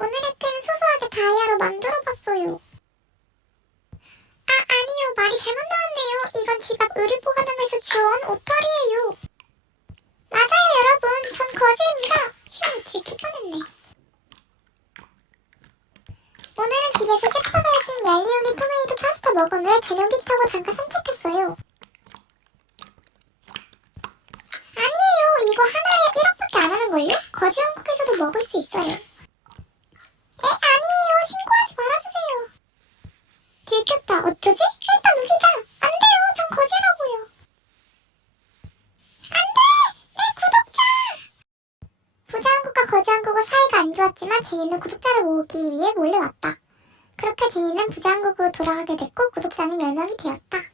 오늘의 템 소소하게 다이아로 만들어봤어요. 아니요. 말이 잘못 나왔네요. 이건 집 앞 의류보관함에서 주워온 옷털이에요. 맞아요, 여러분. 전 거지입니다. 휴, 들킬 뻔했네. 오늘은 집에서 셰프가 해준 얄리올리 토메이토 파스타 먹은 후에 전용기 타고 잠깐 산책했어요. 아니에요. 이거 하나에 1억밖에 안 하는걸요? 거지왕국에서도 먹을 수 있어요. 아니에요. 신고하지 말아주세요. 들켰다. 어쩌지? 일단 우기자. 안 돼요. 전 거지라고요. 안 돼! 내 구독자! 부자왕국과 거지왕국은 사이가 안 좋았지만 제니는 구독자를 모으기 위해 몰래 왔다. 그렇게 제니는 부자왕국으로 돌아가게 됐고 구독자는 10명이 되었다.